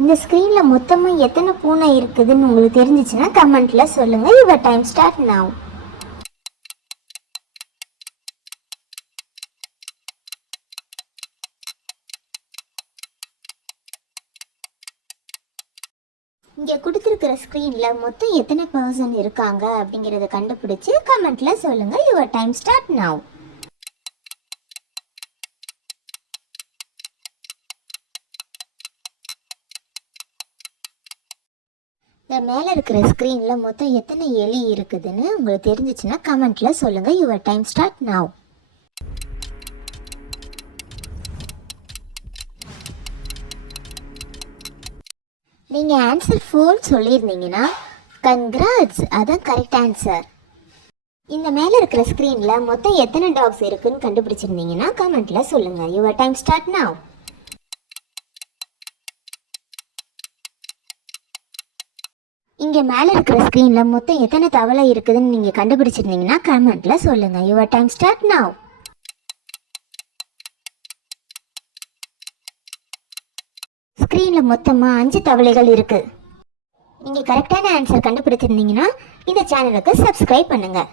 இந்த ஸ்க்ரீனில் மொத்தமாக எத்தனை பூனை இருக்குதுன்னு உங்களுக்கு தெரிஞ்சிச்சுன்னா கமெண்ட்டில் சொல்லுங்கள். Your time start now. இங்கே கொடுத்துருக்கிற ஸ்க்ரீனில் மொத்தம் எத்தனை பர்சன் இருக்காங்க அப்படிங்கிறத கண்டுபிடிச்சி கமெண்ட்டில் சொல்லுங்கள். Your time start now. இந்த மேலே இருக்கிற ஸ்க்ரீனில் மொத்தம் எத்தனை எலி இருக்குதுன்னு உங்களுக்கு தெரிஞ்சிச்சுன்னா கமெண்ட்டில் சொல்லுங்கள். Your time start now. நீங்கள் ஆன்சர் 4 சொல்லியிருந்தீங்கன்னா கன்க்ராட்ஸ், அதான் கரெக்ட் ஆன்சர். இந்த மேலே இருக்கிற ஸ்க்ரீனில் மொத்தம் எத்தனை டாக்ஸ் இருக்குன்னு கண்டுபிடிச்சிருந்தீங்கன்னா கமெண்ட்டில் சொல்லுங்கள். Your time start now. இங்கே மேலே இருக்கிற ஸ்க்ரீனில் மொத்தம் எத்தனை தவளை இருக்குதுன்னு நீங்கள் கண்டுபிடிச்சிருந்தீங்கன்னா கமெண்ட்டில் சொல்லுங்கள். Your time start now. ஸ்க்ரீனில் மொத்தமாக 5 தவளைகள் இருக்குது. நீங்கள் கரெக்டான ஆன்சர் கண்டுபிடிச்சிருந்தீங்கன்னா இந்த சேனலுக்கு சப்ஸ்கிரைப் பண்ணுங்கள்.